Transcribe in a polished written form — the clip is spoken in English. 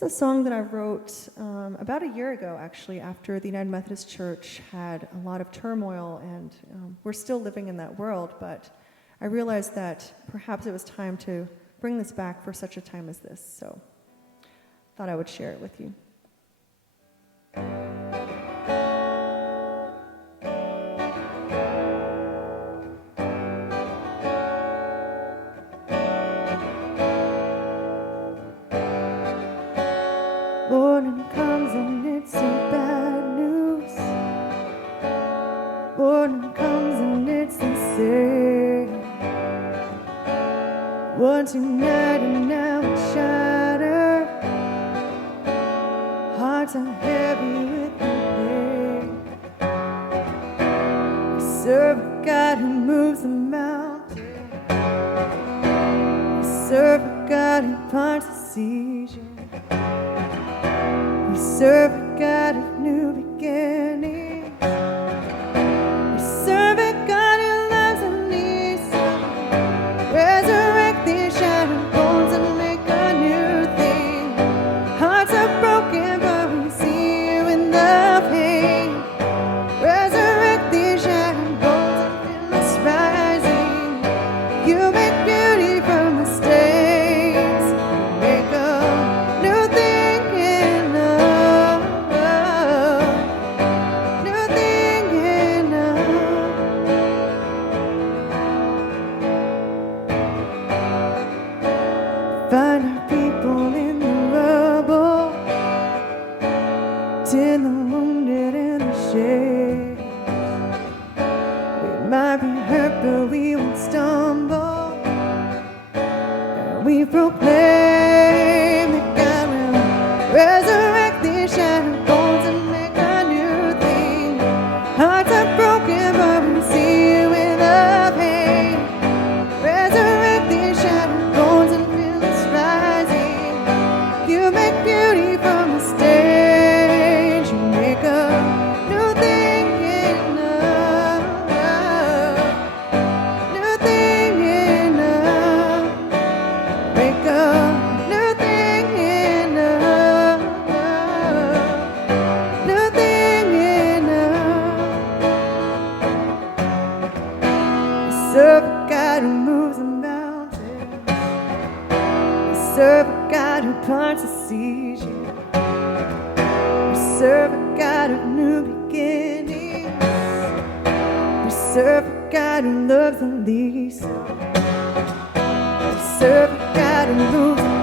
This is a song that I wrote about a year ago, actually, after the United Methodist Church had a lot of turmoil, and we're still living in that world, but I realized that perhaps it was time to bring this back for such a time as this, so thought I would share it with you. Morning comes and it's some bad news. Morning comes and it's the same. Once united and now it's shattered. Hearts are heavy with the pain. We serve a God who moves the mountain. We serve a God who parts the seas. We serve a God of new beginnings. We serve a God who loves and leads us. Resurrect these shattered bones and make a new thing. Hearts are broken, but we see you in the pain. Resurrect these shattered bones and feel us rising. You make beauty from the stains. Make a new thing in us. New thing in us. Find our people in the rubble, tend the wounded and the shame. We might be hurt, but we won't stumble. And we proclaim that God will resurrect these shattered bones and make a new thing. Hearts are broken, but we see you in the pain. Resurrect these shattered bones and feel us rising. You make beauty from the stage. You make a new thing in us. New thing in us. Make a new thing in us. New thing in us. We serve a God who moves the mountains. We serve a God who parts the seas. We serve a God of new beginnings. We serve a God who loves and leads. We serve a God who moves the